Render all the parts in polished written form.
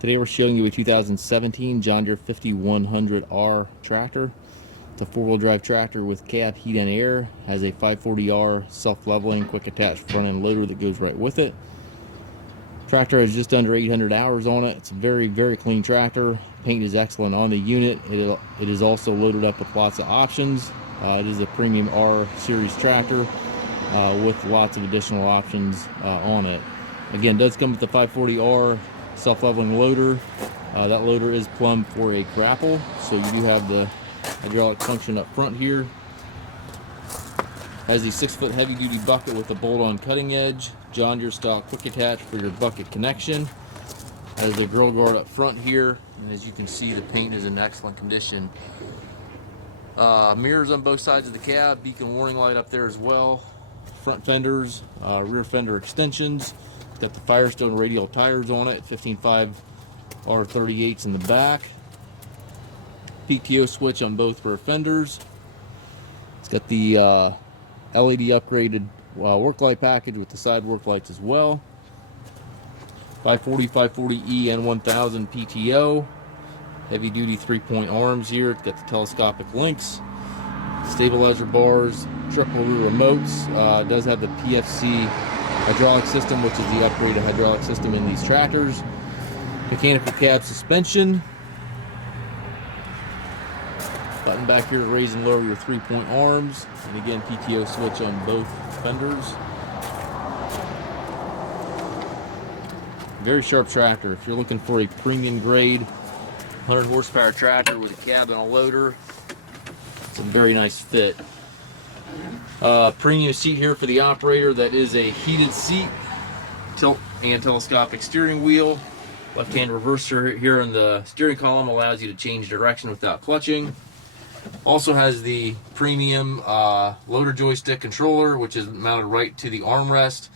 Today we're showing you a 2017 John Deere 5100R tractor. It's a four-wheel drive tractor with cab heat and air, has a 540R self-leveling quick attach front end loader that goes right with it. Tractor has just under 800 hours on it. It's a very clean tractor. Paint is excellent on the unit. It is also loaded up with lots of options. It is a premium R series tractor with lots of additional options on it. Again, it does come with the 540R self-leveling loader. That loader is plumbed for a grapple, so you do have the hydraulic function up front here. Has a 6-foot heavy-duty bucket with a bolt-on cutting edge, John Deere style quick attach for your bucket connection. Has a grill guard up front here, and as you can see, the paint is in excellent condition. Mirrors on both sides of the cab, beacon warning light up there as well. Front fenders, rear fender extensions. Got the Firestone radial tires on it, 15.5 R38s in the back. PTO switch on both rear fenders. It's got the LED upgraded work light package with the side work lights as well. 540, 540E and 1000 PTO. Heavy duty 3-point arms here. It's got the telescopic links. Stabilizer bars, triple rear remotes. It does have the PFC hydraulic system, which is the upgraded hydraulic system in these tractors. Mechanical cab suspension. Button back here to raise and lower your 3-point arms. And again, PTO switch on both fenders. Very sharp tractor. If you're looking for a premium grade 100 horsepower tractor with a cab and a loader, it's a very nice fit. Premium seat here for the operator. That is a heated seat, tilt and telescopic steering wheel. Left-hand reverser here in the steering column allows you to change direction without clutching. Also has the premium loader joystick controller, which is mounted right to the armrest.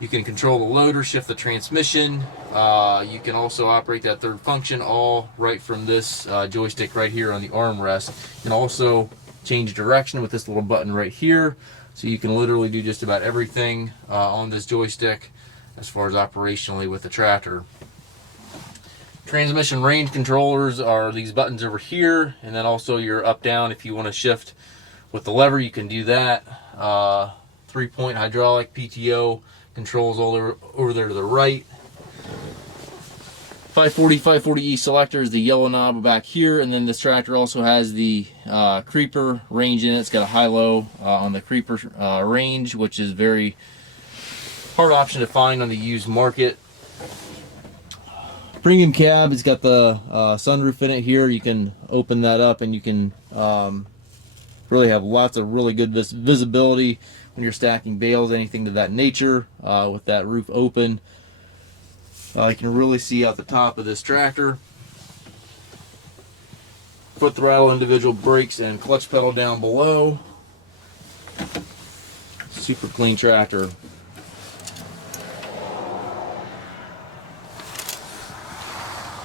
You can control the loader, shift the transmission. You can also operate that third function all right from this joystick right here on the armrest. You can also change direction with this little button right here, so you can literally do just about everything on this joystick as far as operationally with the tractor. Transmission range controllers are these buttons over here, and then also your up down. If you want to shift with the lever, you can do that. 3-point hydraulic PTO controls all over there to the right. 540, 540E selector is the yellow knob back here, and then this tractor also has the creeper range in it. It's got a high-low on the creeper range, which is very hard option to find on the used market. Premium cab, it's got the sunroof in it here. You can open that up and you can really have lots of really good visibility when you're stacking bales, anything to that nature. With that roof open, you can really see out the top of this tractor. Foot throttle, individual brakes, and clutch pedal down below. Super clean tractor.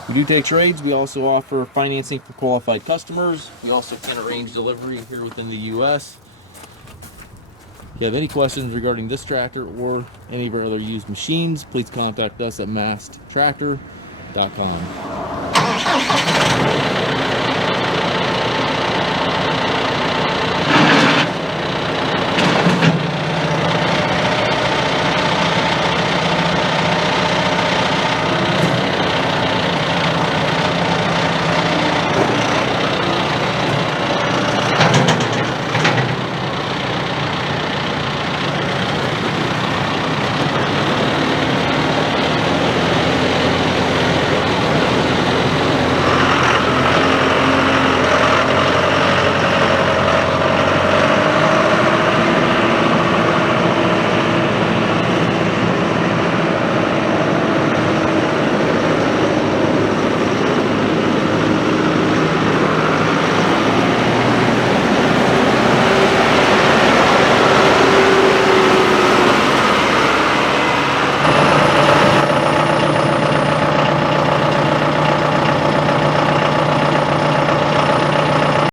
We do take trades. We also offer financing for qualified customers. We also can arrange delivery here within the U.S. If you have any questions regarding this tractor or any of our other used machines, please contact us at masttractor.com.